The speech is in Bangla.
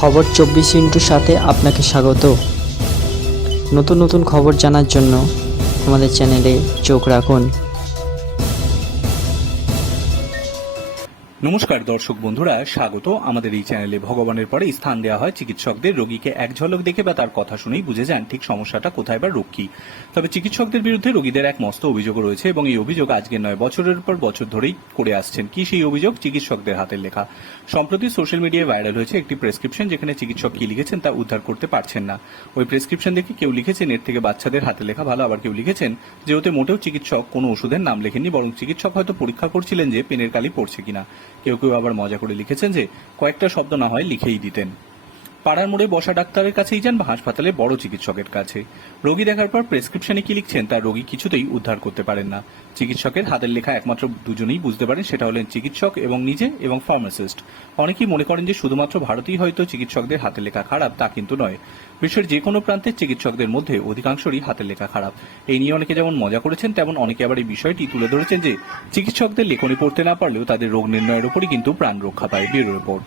খবর 24 সাথে আপনাকে স্বাগত। নতুন নতুন খবর জানার জন্য আমাদের চ্যানেলে চোখ রাখুন। নমস্কার দর্শক বন্ধুরা, স্বাগত আমাদের এই চ্যানেলে। ভগবানের পরে স্থান দেওয়া হয় চিকিৎসকদের। রোগীকে এক ঝলক দেখে বা তার কথা শুনেই বুঝে যান ঠিক সমস্যাটা কোথায় বা রোগ কি। তবে চিকিৎসকদের বিরুদ্ধে রোগীদের এক মস্ত অভিযোগ রয়েছে এবং এই অভিযোগ আজকের নয়, বছরের পর বছর ধরেই করে আসছেন। কি সেই অভিযোগ? চিকিৎসকদের হাতের লেখা। সম্প্রতি সোশ্যাল মিডিয়ায় ভাইরাল হয়েছে একটি প্রেসক্রিপশন, যেখানে চিকিৎসক কি লিখেছেন তা উদ্ধার করতে পারছেন না। ওই প্রেসক্রিপশন দেখে কেউ লিখেছেন এর থেকে বাচ্চাদের হাতে লেখা ভালো, আবার কেউ লিখেছেন যে ওতে মোটেও চিকিৎসক কোনো ওষুধের নাম লেখেননি, বরং চিকিৎসক হয়তো পরীক্ষা করছিলেন যে পেনের কালি পড়ছে কিনা। কেউ কেউ আবার মজা করে লিখেছেন যে কয়েকটা শব্দ না হয় লিখেই দিতেন। পাড়ার মোড়ে বসা ডাক্তারের কাছেই যান বা হাসপাতালে বড় চিকিৎসকের কাছে। রোগী দেখার পর প্রেসক্রিপশনে কি লিখছেন তা রোগী কিছুতেই উদ্ধার করতে পারেন না। চিকিৎসকের হাতের লেখা একমাত্র দুজনেই বুঝতে পারেন, সেটা হলেন চিকিৎসক এবং নিজে এবং ফার্মাসিস্ট। অনেকেই মনে করেন যে শুধুমাত্র ভারতেই হয়তো চিকিৎসকদের হাতের লেখা খারাপ, তা কিন্তু নয়। বিশ্বের যে কোনো প্রান্তের চিকিৎসকদের মধ্যে অধিকাংশরই হাতের লেখা খারাপ। এই নিয়ে অনেকে যেমন মজা করেছেন, তেমন অনেকে আবার এই বিষয়টি তুলে ধরেছেন যে চিকিৎসকদের লেখনী পড়তে না পারলেও তাদের রোগ নির্ণয়ের উপরই কিন্তু প্রাণ রক্ষা পায়। Bureau report.